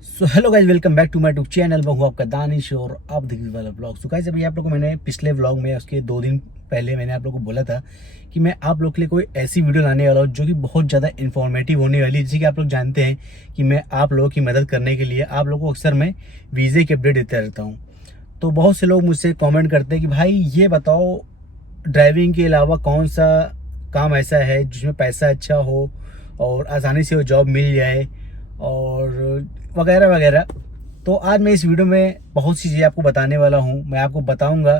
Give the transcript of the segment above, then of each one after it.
So hello guys, welcome back to my YouTube channel. मैं हूँ आपका दानिश और आप देखिए वाला ब्लॉग। सो गाइज, अभी आप लोगों को मैंने पिछले व्लॉग में उसके 2 दिन पहले मैंने आप लोगों को बोला था कि मैं आप लोग के लिए कोई ऐसी वीडियो लाने वाला हूँ जो कि बहुत ज़्यादा इन्फॉर्मेटिव होने वाली है। जैसे कि आप लोग जानते हैं कि मैं आप लोगों की मदद करने के लिए आप लोगों को अक्सर मैं वीज़े की अपडेट देता रहता हूँ। तो बहुत से लोग मुझसे कॉमेंट करते हैं कि भाई ये बताओ, ड्राइविंग के अलावा कौन सा काम ऐसा है जिसमें पैसा अच्छा हो और आसानी से वो जॉब मिल जाए और वगैरह वगैरह। तो आज मैं इस वीडियो में बहुत सी चीज़ें आपको बताने वाला हूँ। मैं आपको बताऊँगा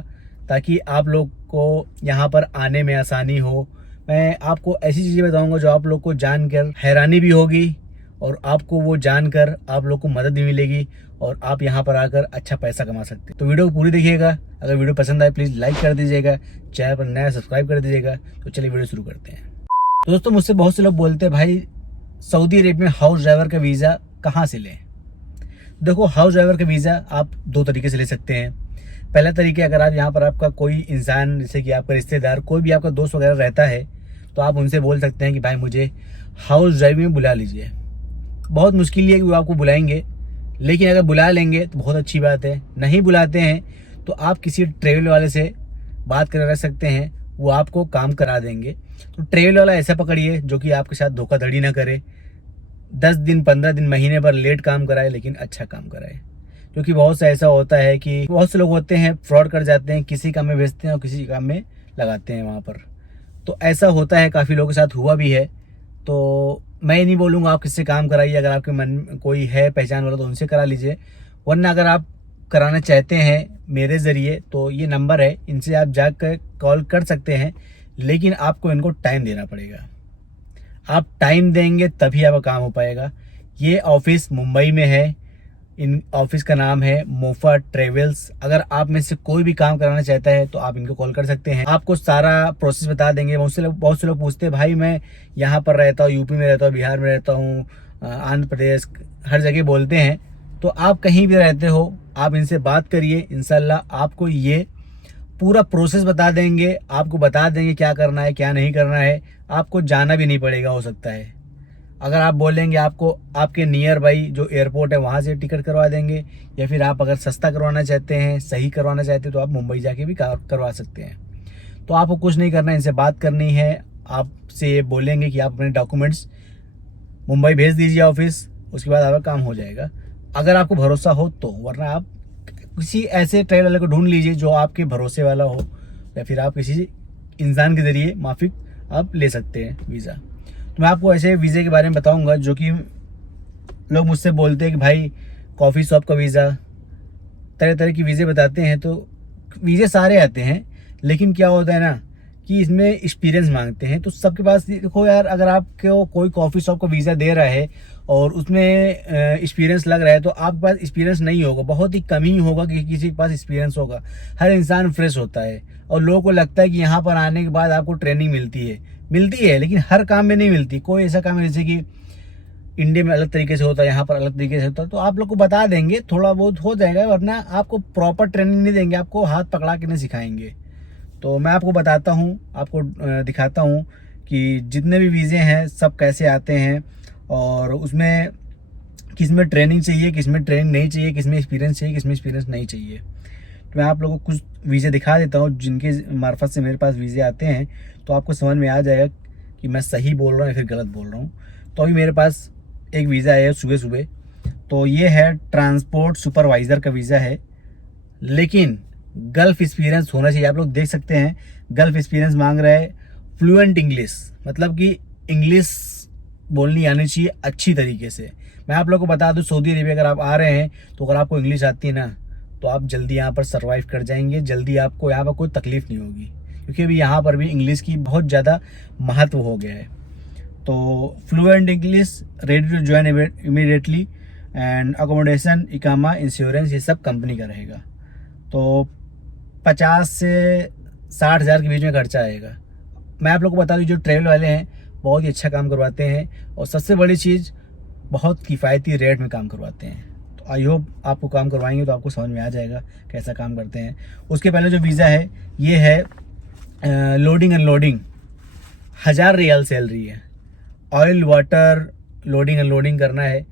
ताकि आप लोग को यहाँ पर आने में आसानी हो। मैं आपको ऐसी चीज़ें बताऊँगा जो आप लोग को जानकर हैरानी भी होगी और आपको वो जानकर आप लोग को मदद भी मिलेगी और आप यहाँ पर आकर अच्छा पैसा कमा सकते हैं। तो वीडियो को पूरी देखिएगा। अगर वीडियो पसंद आए प्लीज़ लाइक कर दीजिएगा, चैनल पर नया सब्सक्राइब कर दीजिएगा। तो चलिए वीडियो शुरू करते हैं। तो दोस्तों, मुझसे बहुत से लोग बोलते हैं भाई सऊदी अरेब में हाउस ड्राइवर का वीज़ा कहाँ से लें। देखो, हाउस ड्राइवर का वीज़ा आप 2 तरीके से ले सकते हैं। पहला तरीका, अगर आप यहाँ पर आपका कोई इंसान जैसे कि आपका रिश्तेदार, कोई भी आपका दोस्त वगैरह रहता है तो आप उनसे बोल सकते हैं कि भाई मुझे हाउस ड्राइविंग में बुला लीजिए। बहुत मुश्किल है कि वो आपको बुलाएंगे, लेकिन अगर बुला लेंगे तो बहुत अच्छी बात है। नहीं बुलाते हैं तो आप किसी ट्रेवल वाले से बात करा सकते हैं, वो आपको काम करा देंगे। तो ट्रेवल वाला ऐसा पकड़िए जो कि आपके साथ धोखाधड़ी ना करे, 10 दिन 15 दिन महीने भर लेट काम कराए लेकिन अच्छा काम कराए। क्योंकि बहुत सा ऐसा होता है कि बहुत से लोग होते हैं फ्रॉड कर जाते हैं, किसी काम में भेजते हैं और किसी काम में लगाते हैं वहाँ पर। तो ऐसा होता है, काफ़ी लोगों के साथ हुआ भी है। तो मैं ये नहीं बोलूँगा आप किससे काम कराइए, अगर आपके मन में कोई है पहचान वाला तो उनसे करा लीजिए। वरना अगर आप कराना चाहते हैं मेरे ज़रिए तो ये नंबर है, इनसे आप जाकर कॉल कर सकते हैं, लेकिन आपको इनको टाइम देना पड़ेगा। आप टाइम देंगे तभी आपका काम हो पाएगा। ये ऑफिस मुंबई में है। इन ऑफिस का नाम है मोफा ट्रेवल्स। अगर आप में से कोई भी काम कराना चाहता है तो आप इनको कॉल कर सकते हैं, आपको सारा प्रोसेस बता देंगे। बहुत से लोग पूछते हैं भाई मैं यहाँ पर रहता हूँ, यूपी में रहता हूँ, बिहार में रहता हूँ, आंध्र प्रदेश, हर जगह बोलते हैं। तो आप कहीं भी रहते हो आप इनसे बात करिए, इंशाल्लाह आपको ये पूरा प्रोसेस बता देंगे, आपको बता देंगे क्या करना है क्या नहीं करना है। आपको जाना भी नहीं पड़ेगा हो सकता है। अगर आप बोलेंगे आपको आपके नियर बाई जो एयरपोर्ट है वहाँ से टिकट करवा देंगे, या फिर आप अगर सस्ता करवाना चाहते हैं, सही करवाना चाहते हैं तो आप मुंबई जाके भी करवा सकते हैं। तो आपको कुछ नहीं करना है, इनसे बात करनी है। आपसे ये बोलेंगे कि आप अपने डॉक्यूमेंट्स मुंबई भेज दीजिए ऑफिस, उसके बाद आपका काम हो जाएगा अगर आपको भरोसा हो तो। वरना आप किसी ऐसे ट्रेवल वाले को ढूंढ लीजिए जो आपके भरोसे वाला हो, या फिर आप किसी इंसान के ज़रिए माफिक आप ले सकते हैं वीज़ा। तो मैं आपको ऐसे वीज़े के बारे में बताऊंगा जो कि लोग मुझसे बोलते हैं कि भाई कॉफ़ी शॉप का वीज़ा, तरह तरह की वीज़े बताते हैं। तो वीज़े सारे आते हैं, लेकिन क्या होता है ना कि इसमें एक्सपीरियंस मांगते हैं। तो सबके पास देखो यार, अगर आपको कोई कॉफ़ी शॉप का वीज़ा दे रहा है और उसमें एक्सपीरियंस लग रहा है तो आपके पास एक्सपीरियंस नहीं होगा, बहुत ही कम ही होगा कि किसी के पास एक्सपीरियंस होगा। हर इंसान फ्रेश होता है और लोगों को लगता है कि यहाँ पर आने के बाद आपको ट्रेनिंग मिलती है, लेकिन हर काम में नहीं मिलती। कोई ऐसा काम है जैसे कि इंडिया में अलग तरीके से होता है, यहाँ पर अलग तरीके से होता है, तो आप लोग को बता देंगे, थोड़ा बहुत हो जाएगा। वरना आपको प्रॉपर ट्रेनिंग नहीं देंगे, आपको हाथ पकड़ा के नहीं सिखाएंगे। तो मैं आपको बताता हूँ, आपको दिखाता हूँ कि जितने भी वीज़े हैं सब कैसे आते हैं और उसमें किस में ट्रेनिंग चाहिए, किस में ट्रेनिंग नहीं चाहिए, किस में एक्सपीरियंस चाहिए, किस में एक्सपीरियंस नहीं चाहिए। तो मैं आप लोगों को कुछ वीज़े दिखा देता हूँ जिनके मार्फत से मेरे पास वीज़े आते हैं, तो आपको समझ में आ जाएगा कि मैं सही बोल रहा हूँ या फिर गलत बोल रहा हूँ। तो अभी मेरे पास एक वीज़ा है सुबह सुबह, तो ये है ट्रांसपोर्ट सुपरवाइज़र का वीज़ा है, लेकिन गल्फ एक्सपीरियंस होना चाहिए। आप लोग देख सकते हैं गल्फ एक्सपीरियंस मांग रहा है, फ्लुएंट इंग्लिश, मतलब कि इंग्लिश बोलनी आनी चाहिए अच्छी तरीके से। मैं आप लोग को बता दूं, सऊदी अरेबिया अगर आप आ रहे हैं तो अगर आपको इंग्लिश आती है ना तो आप जल्दी यहाँ पर सर्वाइव कर जाएंगे, जल्दी आपको यहाँ पर कोई तकलीफ नहीं होगी। क्योंकि अभी यहाँ पर भी इंग्लिश की बहुत ज़्यादा महत्व हो गया है। तो fluent English, ready to join immediately, and accommodation, इकामा, इंश्योरेंस, ये सब कंपनी का रहेगा। तो 50 से 60 हज़ार के बीच में खर्चा आएगा। मैं आप लोग को बता दूं, जो ट्रेवल वाले हैं बहुत ही अच्छा काम करवाते हैं और सबसे बड़ी चीज़ बहुत किफ़ायती रेट में काम करवाते हैं। तो आई होप आपको काम करवाएंगे तो आपको समझ में आ जाएगा कैसा काम करते हैं। उसके पहले जो वीज़ा है ये है लोडिंग अनलोडिंग, 1000 रियाल सैलरी है। ऑयल वाटर लोडिंग अनलोडिंग करना है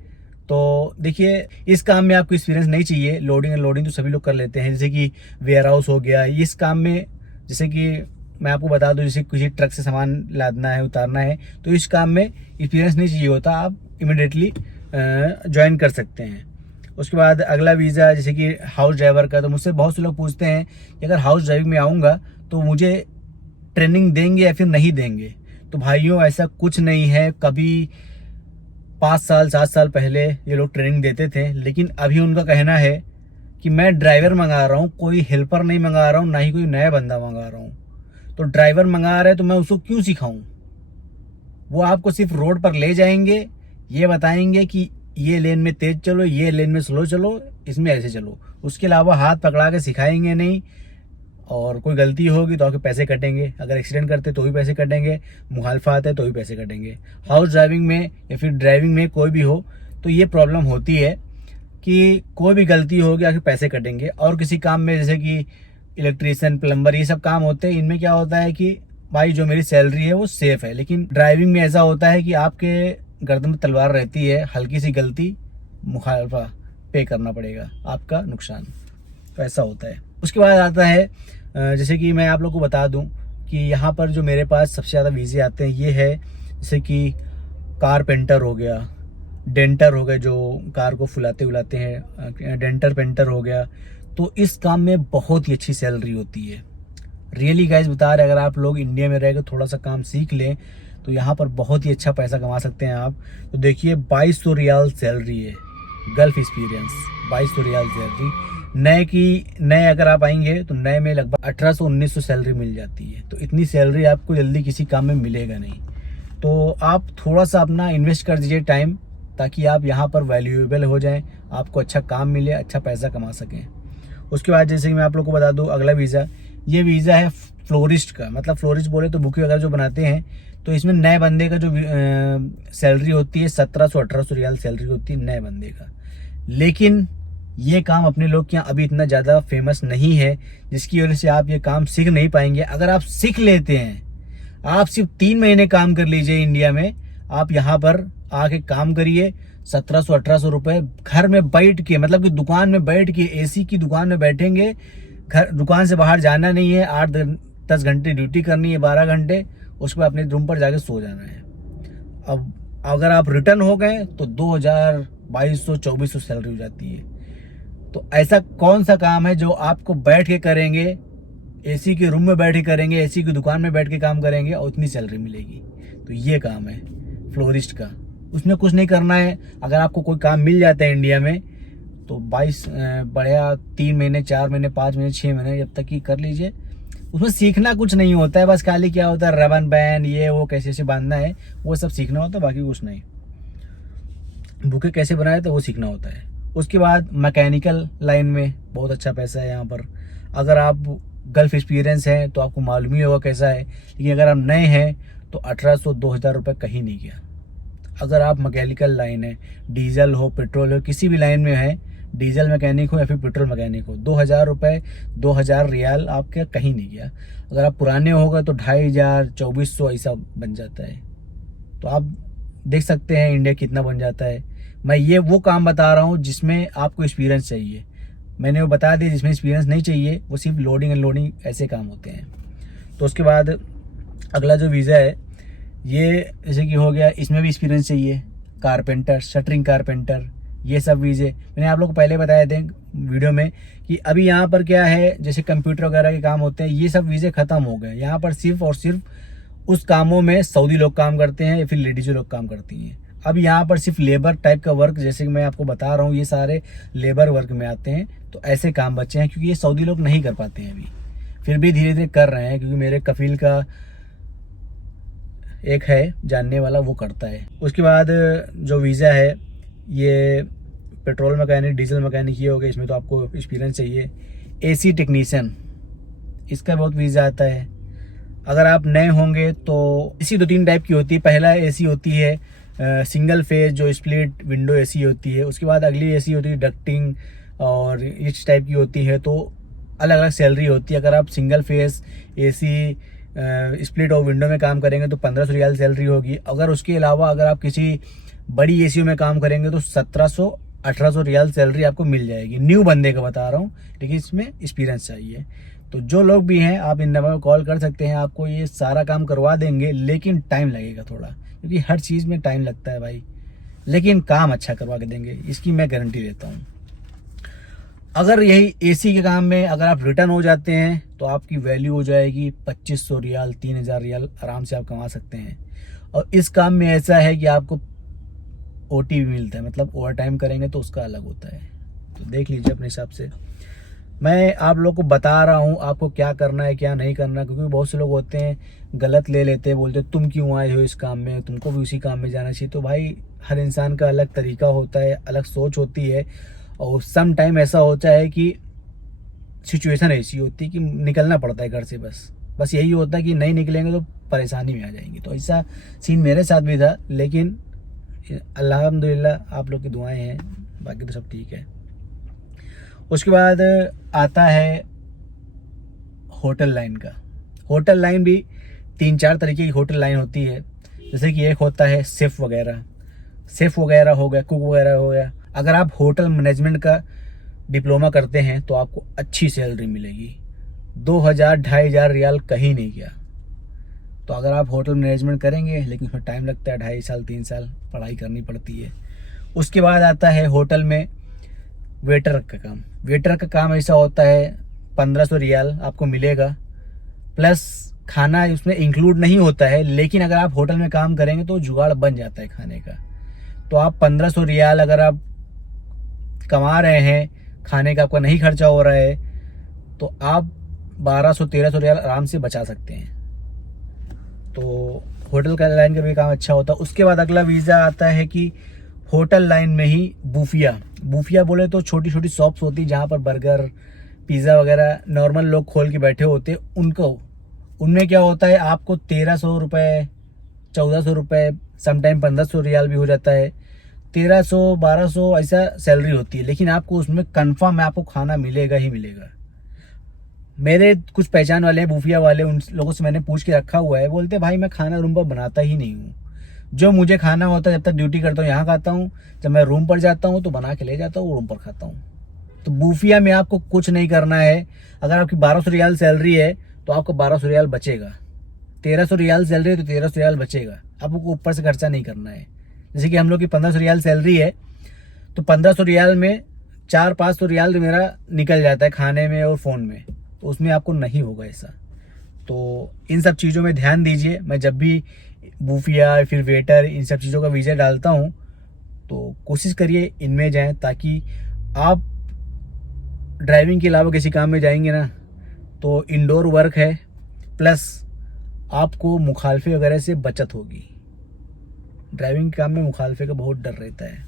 तो देखिए, इस काम में आपको एक्सपीरियंस नहीं चाहिए। लोडिंग एंड लोडिंग तो सभी लोग कर लेते हैं, जैसे कि वेयर हाउस हो गया। इस काम में जैसे कि मैं आपको बता दूं, जैसे किसी ट्रक से सामान लादना है, उतारना है, तो इस काम में एक्सपीरियंस नहीं चाहिए होता, आप इमिडिएटली ज्वाइन कर सकते हैं। उसके बाद अगला वीज़ा जैसे कि हाउस ड्राइवर का, तो मुझसे बहुत से लोग पूछते हैं कि अगर हाउस ड्राइविंग में आऊँगा तो मुझे ट्रेनिंग देंगे या फिर नहीं देंगे। तो भाइयों, ऐसा कुछ नहीं है। कभी 5 साल 7 साल पहले ये लोग ट्रेनिंग देते थे, लेकिन अभी उनका कहना है कि मैं ड्राइवर मंगा रहा हूँ, कोई हेल्पर नहीं मंगा रहा हूँ, ना ही कोई नया बंदा मंगा रहा हूँ। तो ड्राइवर मंगा रहे तो मैं उसको क्यों सिखाऊं? वो आपको सिर्फ रोड पर ले जाएंगे, ये बताएंगे कि ये लेन में तेज चलो, ये लेन में स्लो चलो, इसमें ऐसे चलो। उसके अलावा हाथ पकड़ा के सिखाएंगे नहीं। और कोई गलती होगी तो आपके पैसे कटेंगे, अगर एक्सीडेंट करते तो भी पैसे कटेंगे, मुखालफा आते तो भी पैसे कटेंगे। हाउस ड्राइविंग में या फिर ड्राइविंग में कोई भी हो तो ये प्रॉब्लम होती है कि कोई भी गलती होगी आपके पैसे कटेंगे। और किसी काम में जैसे कि इलेक्ट्रीशियन, प्लम्बर, ये सब काम होते हैं, इनमें क्या होता है कि भाई जो मेरी सैलरी है वो सेफ है। लेकिन ड्राइविंग में ऐसा होता है कि आपके गर्दन में तलवार रहती है, हल्की सी गलती मुखालफा पे करना पड़ेगा, आपका नुकसान। तो ऐसा होता है। उसके बाद आता है जैसे कि मैं आप लोग को बता दूं कि यहाँ पर जो मेरे पास सबसे ज़्यादा वीज़े आते हैं ये है, जैसे कि कारपेंटर हो गया, डेंटर हो गए जो कार को फुलाते उलाते हैं, डेंटर पेंटर हो गया। तो इस काम में बहुत ही अच्छी सैलरी होती है। रियली गाइस बता रहे, अगर आप लोग इंडिया में रह के थोड़ा सा काम सीख लें तो यहाँ पर बहुत ही अच्छा पैसा कमा सकते हैं आप। तो देखिए 2200 रियाल सैलरी है, गल्फ एक्सपीरियंस 2200 रियाल सैलरी। नए अगर आप आएंगे तो नए में लगभग 1800-1900 सैलरी मिल जाती है। तो इतनी सैलरी आपको जल्दी किसी काम में मिलेगा नहीं। तो आप थोड़ा सा अपना इन्वेस्ट कर दीजिए टाइम, ताकि आप यहाँ पर वैल्यूएबल हो जाएं, आपको अच्छा काम मिले, अच्छा पैसा कमा सकें। उसके बाद जैसे कि मैं आप लोग को बता दूं, अगला वीज़ा, ये वीज़ा है फ्लोरिस्ट का। मतलब फ्लोरिस्ट बोले तो बुके वगैरह जो बनाते हैं। तो इसमें नए बंदे का जो सैलरी होती है 1700-1800 रियाल सैलरी होती है नए बंदे का। लेकिन ये काम अपने लोग के यहाँ अभी इतना ज़्यादा फेमस नहीं है, जिसकी वजह से आप ये काम सीख नहीं पाएंगे। अगर आप सीख लेते हैं, आप सिर्फ 3 महीने काम कर लीजिए इंडिया में, आप यहाँ पर आके काम करिए, 1700-1800 रुपये घर में बैठ के, मतलब कि दुकान में बैठ के, एसी की दुकान में बैठेंगे, घर दुकान से बाहर जाना नहीं है, 8-10 घंटे ड्यूटी करनी है, 12 घंटे, उसके बाद अपने रूम पर जाके सो जाना है। अब अगर आप रिटर्न हो गए तो 2000, 2200, 2400 सैलरी हो जाती है। तो ऐसा कौन सा काम है जो आपको बैठ के करेंगे, एसी के रूम में बैठ के करेंगे, एसी की दुकान में बैठ के काम करेंगे और उतनी सैलरी मिलेगी? तो ये काम है फ्लोरिस्ट का। उसमें कुछ नहीं करना है। अगर आपको कोई काम मिल जाता है इंडिया में तो 22 बढ़िया 3 महीने, 4 महीने, 5 महीने, 6 महीने, जब तक कि कर लीजिए। उसमें सीखना कुछ नहीं होता है, बस खाली क्या होता है रबन बैंड, ये वो कैसे बांधना है, वो सब सीखना होता है, बाकी कुछ नहीं। बुके कैसे बनाए तो वो सीखना होता है। उसके बाद मैकेनिकल लाइन में बहुत अच्छा पैसा है यहाँ पर। अगर आप गल्फ एक्सपीरियंस हैं तो आपको मालूम ही होगा कैसा है, लेकिन अगर आप नए हैं तो 1800-2000 रुपये कहीं नहीं गया। अगर आप मैकेनिकल लाइन है, डीजल हो, पेट्रोल हो, किसी भी लाइन में है, डीजल मैकेनिक हो या फिर पेट्रोल मैकेनिक हो, 2000 रुपये, 2000 रियाल आपके कहीं नहीं गया। अगर आप पुराने होगा तो 2500, 2400 ऐसा बन जाता है। तो आप देख सकते हैं इंडिया कितना बन जाता है। मैं ये वो काम बता रहा हूँ जिसमें आपको एक्सपीरियंस चाहिए। मैंने वो बता दिया जिसमें एक्सपीरियंस नहीं चाहिए, वो सिर्फ लोडिंग एंड लोडिंग ऐसे काम होते हैं। तो उसके बाद अगला जो वीज़ा है ये जैसे कि हो गया, इसमें भी एक्सपीरियंस चाहिए। कारपेंटर, शटरिंग कारपेंटर, ये सब वीज़े मैंने आप लोग को पहले बताए थे वीडियो में कि अभी यहाँ पर क्या है, जैसे कंप्यूटर वगैरह के काम होते हैं, ये सब वीज़े ख़त्म हो गए। यहाँ पर सिर्फ और सिर्फ उस कामों में सऊदी लोग काम करते हैं या फिर लेडीज़ लोग काम करती हैं। अब यहाँ पर सिर्फ लेबर टाइप का वर्क, जैसे कि मैं आपको बता रहा हूँ, ये सारे लेबर वर्क में आते हैं। तो ऐसे काम बचे हैं क्योंकि ये सऊदी लोग नहीं कर पाते हैं अभी, फिर भी धीरे धीरे कर रहे हैं, क्योंकि मेरे कफील का एक है जानने वाला, वो करता है। उसके बाद जो वीज़ा है ये पेट्रोल मैकेनिक, डीजल मैकेनिक, ये हो गया। इसमें तो आपको एक्सपीरियंस चाहिए। एसी टेक्नीशियन, इसका बहुत वीज़ा आता है। अगर आप नए होंगे तो एसी 2-3 टाइप की होती है। पहला एसी होती है सिंगल फेज जो स्प्लिट विंडो एसी होती है। उसके बाद अगली एसी होती है डक्टिंग और इस टाइप की होती है। तो अलग अलग सैलरी होती है। अगर आप सिंगल फेज एसी स्प्लिट और विंडो में काम करेंगे तो 1500 रियाल सैलरी होगी। अगर उसके अलावा अगर आप किसी बड़ी एसीओ में काम करेंगे तो 1700-1800 रियाल सैलरी आपको मिल जाएगी। न्यू बंदे का बता रहा हूँ, लेकिन इसमें एक्सपीरियंस चाहिए। तो जो लोग भी हैं आप इन नंबर पर कॉल कर सकते हैं, आपको ये सारा काम करवा देंगे, लेकिन टाइम लगेगा थोड़ा, क्योंकि हर चीज़ में टाइम लगता है भाई, लेकिन काम अच्छा करवा के देंगे, इसकी मैं गारंटी देता हूँ। अगर यही एसी के काम में अगर आप रिटर्न हो जाते हैं तो आपकी वैल्यू हो जाएगी 2500 रियाल, 3000 रियाल आराम से आप कमा सकते हैं। और इस काम में ऐसा है कि आपको ओटी भी मिलता है, मतलब ओवर टाइम करेंगे तो उसका अलग होता है। तो देख लीजिए अपने हिसाब से। मैं आप लोग को बता रहा हूँ आपको क्या करना है क्या नहीं करना, क्योंकि बहुत से लोग होते हैं गलत ले लेते हैं, बोलते तुम क्यों आए हो इस काम में, तुमको भी उसी काम में जाना चाहिए। तो भाई हर इंसान का अलग तरीका होता है, अलग सोच होती है, और सम टाइम ऐसा होता है कि सिचुएशन ऐसी होती है कि निकलना पड़ता है घर से। बस यही होता है कि नहीं निकलेंगे तो परेशानी में आ जाएंगे। तो ऐसा सीन मेरे साथ भी था, लेकिन अल्हम्दुलिल्लाह आप लोग की दुआएं हैं, बाकी तो सब ठीक है। उसके बाद आता है होटल लाइन का। होटल लाइन भी 3-4 तरीके की होटल लाइन होती है। जैसे कि एक होता है शेफ़ वगैरह हो गया, कुक वगैरह हो गया। अगर आप होटल मैनेजमेंट का डिप्लोमा करते हैं तो आपको अच्छी सैलरी मिलेगी, 2000-2500 रियाल कहीं नहीं गया। तो अगर आप होटल मैनेजमेंट करेंगे, लेकिन उसमें टाइम लगता है, 2.5 साल 3 साल पढ़ाई करनी पड़ती है। उसके बाद आता है होटल में वेटर का काम। वेटर का काम ऐसा होता है 1500 रियाल आपको मिलेगा, प्लस खाना उसमें इंक्लूड नहीं होता है, लेकिन अगर आप होटल में काम करेंगे तो जुगाड़ बन जाता है खाने का। तो आप 1500 रियाल अगर आप कमा रहे हैं, खाने का आपका नहीं खर्चा हो रहा है, तो आप 1200-1300 रियाल आराम से बचा सकते हैं। तो होटल का लाइन का भी काम अच्छा होता है। उसके बाद अगला वीज़ा आता है कि होटल लाइन में ही बूफिया बोले तो छोटी छोटी शॉप्स होती जहाँ पर बर्गर पिज़्ज़ा वगैरह नॉर्मल लोग खोल के बैठे होते, उनमें क्या होता है आपको 1300 रुपये, 1400 रुपये, समटाइम 1500 रियाल भी हो जाता है, 1300-1200 ऐसा सैलरी होती है। लेकिन आपको उसमें कंफर्म है आपको खाना मिलेगा ही मिलेगा। मेरे कुछ पहचान वाले हैं बूफिया वाले, उन लोगों से मैंने पूछ के रखा हुआ है, बोलते भाई मैं खाना रूम पर बनाता ही नहीं हूँ, जो मुझे खाना होता है जब तक ड्यूटी करता हूँ यहाँ खाता हूँ, जब मैं रूम पर जाता हूँ तो बना के ले जाता हूँ, रूम पर खाता हूँ। तो बूफिया में आपको कुछ नहीं करना है। अगर आपकी 1200 रियाल सैलरी है तो आपको 1200 रियाल बचेगा, 1300 रियाल सैलरी है तो 1300 रियाल बचेगा, आपको ऊपर से खर्चा नहीं करना है। जैसे कि हम लोग की 1500 रियाल सैलरी है, तो 1500 रियाल में 400-500 रियाल मेरा निकल जाता है खाने में और फ़ोन में, तो उसमें आपको नहीं होगा ऐसा। तो इन सब चीज़ों में ध्यान दीजिए। मैं जब भी बूफिया फिर वेटर इन सब चीज़ों का वीज़ा डालता हूँ तो कोशिश करिए इनमें जाएं, ताकि आप ड्राइविंग के अलावा किसी काम में जाएंगे ना तो इंडोर वर्क है, प्लस आपको मुखालफे वगैरह से बचत होगी। ड्राइविंग के काम में मुखालफे का बहुत डर रहता है।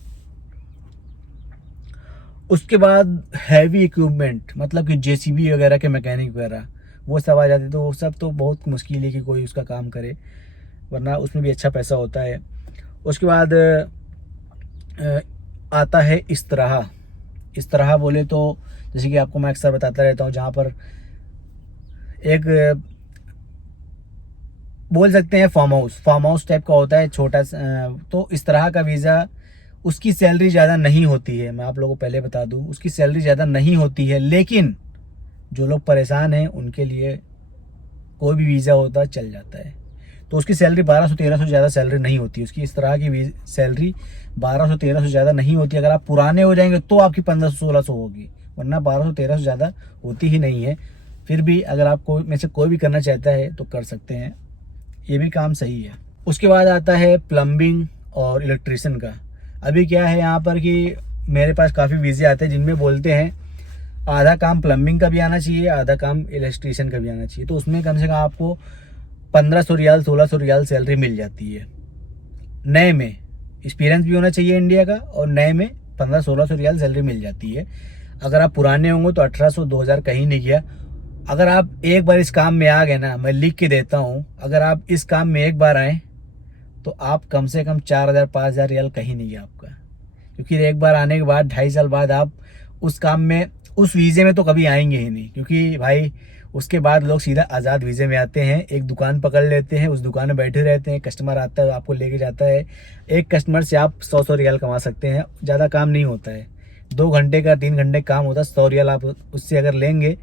उसके बाद हैवी इक्विपमेंट, मतलब कि जेसीबी वगैरह के मैकेनिक वगैरह वो सब आ जाते, तो वो सब तो बहुत मुश्किल है कि कोई उसका काम करे, वरना उसमें भी अच्छा पैसा होता है। उसके बाद आता है इस तरह बोले तो जैसे कि आपको मैं अक्सर बताता रहता हूँ, जहाँ पर एक बोल सकते हैं फार्म हाउस टाइप का होता है छोटा तो इस तरह का वीज़ा, उसकी सैलरी ज़्यादा नहीं होती है। मैं आप लोगों को पहले बता दूं उसकी सैलरी ज़्यादा नहीं होती है, लेकिन जो लोग परेशान हैं उनके लिए कोई भी वीज़ा होता चल जाता है। तो उसकी सैलरी 1200-1300 ज़्यादा सैलरी नहीं होती, उसकी इस तरह की सैलरी 1200-1300 ज़्यादा नहीं होती। अगर आप पुराने हो जाएंगे तो आपकी 1500-1600 होगी, वरना 1200-1300 ज़्यादा होती ही नहीं है। फिर भी अगर आप कोई में से कोई भी करना चाहता है तो कर सकते हैं, ये भी काम सही है। उसके बाद आता है प्लम्बिंग और इलेक्ट्रिशियन का। अभी क्या है यहाँ पर कि मेरे पास काफ़ी वीज़े आते हैं जिनमें बोलते हैं आधा काम प्लम्बिंग का भी आना चाहिए, आधा काम इलेक्ट्रिशियन का भी आना चाहिए। तो उसमें कम से कम आपको 1500 रियाल 1600 रियाल सैलरी मिल जाती है। नए में एक्सपीरियंस भी होना चाहिए इंडिया का, और नए में 1500-1600 रियाल सैलरी मिल जाती है। अगर आप पुराने होंगे तो 1800-2000 कहीं नहीं गया। अगर आप एक बार इस काम में आ गए ना, मैं लिख के देता हूँ, अगर आप इस काम में एक बार आए तो आप कम से कम 4000-5000 रियाल कहीं नहीं गया आपका, क्योंकि एक बार आने के बाद 2.5 साल बाद आप उस काम में उस वीज़े में तो कभी आएंगे ही नहीं, क्योंकि भाई उसके बाद लोग सीधा आज़ाद वीज़े में आते हैं, एक दुकान पकड़ लेते हैं, उस दुकान में बैठे रहते हैं, कस्टमर आता है आपको लेके जाता है। एक कस्टमर से आप 100 रियाल कमा सकते हैं, ज़्यादा काम नहीं होता है, 2 घंटे का 3 घंटे काम होता है, 100 रियाल आप उससे अगर लेंगे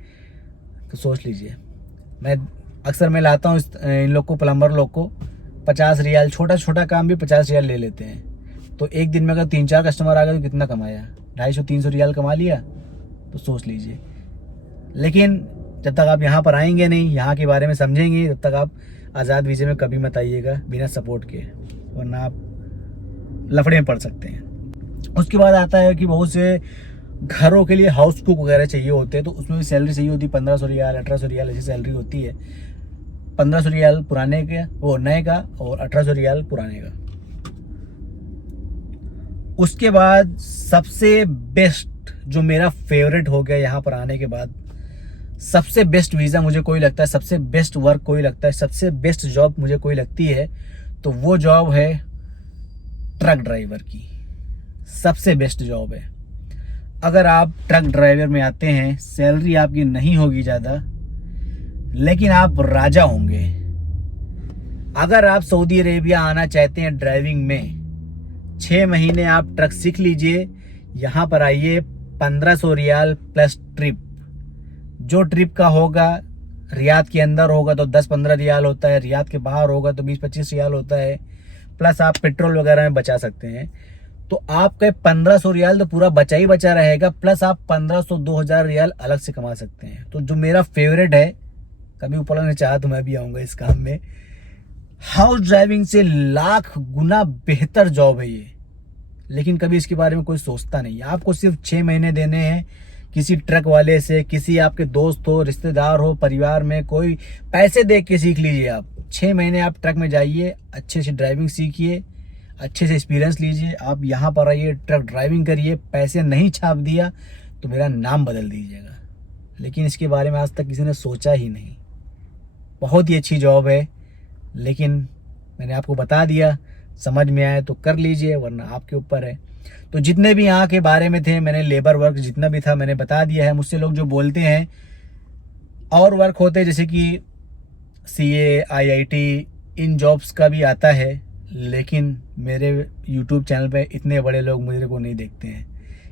तो सोच लीजिए। मैं लाता हूँ इन लोग को, प्लम्बर लोग को 50 रियाल, छोटा छोटा काम भी 50 रियाल ले लेते हैं। तो एक दिन में अगर 3-4 कस्टमर आ गए तो कितना कमाया, 250-300 रियाल कमा लिया, तो सोच लीजिए। लेकिन जब तक आप यहाँ पर आएंगे नहीं, यहाँ के बारे में समझेंगे, तब तक आप आज़ाद वीज़े में कभी मत आइएगा बिना सपोर्ट के, वरना आप लफड़े में पड़ सकते हैं। उसके बाद आता है कि बहुत से घरों के लिए हाउस कुक वगैरह चाहिए होते हैं, तो उसमें भी सैलरी चाहिए होती है, 1500 रियाल 1800 रियाल ऐसी सैलरी होती है। 1500 रियाल पुराने का, वो नए का, और 1800 रियाल पुराने का। उसके बाद सबसे बेस्ट जो मेरा फेवरेट हो गया यहाँ पर आने के बाद, सबसे बेस्ट वीज़ा मुझे कोई लगता है, सबसे बेस्ट वर्क कोई लगता है, सबसे बेस्ट जॉब मुझे कोई लगती है, तो वो जॉब है ट्रक ड्राइवर की। सबसे बेस्ट जॉब है। अगर आप ट्रक ड्राइवर में आते हैं, सैलरी आपकी नहीं होगी ज़्यादा, लेकिन आप राजा होंगे। अगर आप सऊदी अरेबिया आना चाहते हैं ड्राइविंग में, 6 महीने आप ट्रक सीख लीजिए, यहाँ पर आइए, 1500 रियाल प्लस ट्रिप। जो ट्रिप का होगा, रियाद के अंदर होगा तो 10-15 रियाल होता है, रियाद के बाहर होगा तो 20-25 रियाल होता है, प्लस आप पेट्रोल वगैरह में बचा सकते हैं। तो आपके 1500 रियाल तो पूरा बचा ही बचा रहेगा, प्लस आप 1500-2000 रियाल अलग से कमा सकते हैं। तो जो मेरा फेवरेट है, कभी ऊपर ने चाहा तो मैं भी आऊँगा इस काम में। हाउस ड्राइविंग से लाख गुना बेहतर जॉब है ये, लेकिन कभी इसके बारे में कोई सोचता नहीं। आपको सिर्फ 6 महीने देने हैं किसी ट्रक वाले से, किसी आपके दोस्त हो, रिश्तेदार हो, परिवार में कोई, पैसे दे के सीख लीजिए आप। 6 महीने आप ट्रक में जाइए, अच्छे से ड्राइविंग सीखिए, अच्छे से एक्सपीरियंस लीजिए, आप यहाँ पर आइए, ट्रक ड्राइविंग करिए। पैसे नहीं छाप दिया तो मेरा नाम बदल दीजिएगा, लेकिन इसके बारे में आज तक किसी ने सोचा ही नहीं। बहुत ही अच्छी जॉब है, लेकिन मैंने आपको बता दिया, समझ में आए तो कर लीजिए, वरना आपके ऊपर है। तो जितने भी यहाँ के बारे में थे, मैंने लेबर वर्क जितना भी था मैंने बता दिया है। मुझसे लोग जो बोलते हैं और वर्क होते हैं, जैसे कि CA, IIT, इन जॉब्स का भी आता है, लेकिन मेरे YouTube चैनल पे इतने बड़े लोग मुझे को नहीं देखते हैं।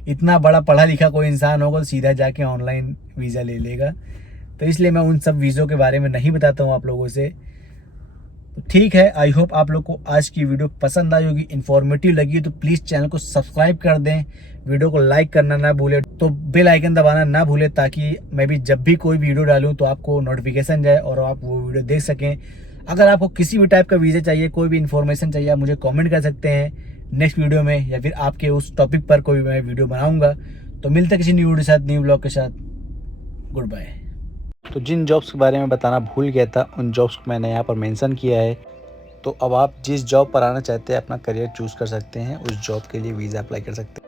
इतना बड़ा पढ़ा लिखा कोई इंसान होगा तो सीधा जाके ऑनलाइन वीज़ा ले लेगा, तो इसलिए मैं उन सब वीज़ों के बारे में नहीं बताता हूँ आप लोगों से। तो ठीक है, आई होप आप लोग को आज की वीडियो पसंद आई होगी, इन्फॉर्मेटिव लगी तो प्लीज़ चैनल को सब्सक्राइब कर दें, वीडियो को लाइक करना ना भूलें, तो बेल आइकन दबाना ना भूलें, ताकि मैं भी जब भी कोई वीडियो डालूं तो आपको नोटिफिकेशन जाए और आप वो वीडियो देख सकें। अगर आपको किसी भी टाइप का वीज़ा चाहिए, कोई भी इन्फॉर्मेशन चाहिए, आप मुझे कॉमेंट कर सकते हैं नेक्स्ट वीडियो में, या फिर आपके उस टॉपिक पर कोई मैं वीडियो बनाऊँगा। तो मिलते हैं किसी न्यू वीडियो के साथ, न्यू ब्लॉग के साथ। Goodbye. तो जिन जॉब्स के बारे में बताना भूल गया था, उन जॉब्स को मैंने यहाँ पर मेंशन किया है। तो अब आप जिस जॉब पर आना चाहते हैं, अपना करियर चूज़ कर सकते हैं, उस जॉब के लिए वीज़ा अप्लाई कर सकते हैं।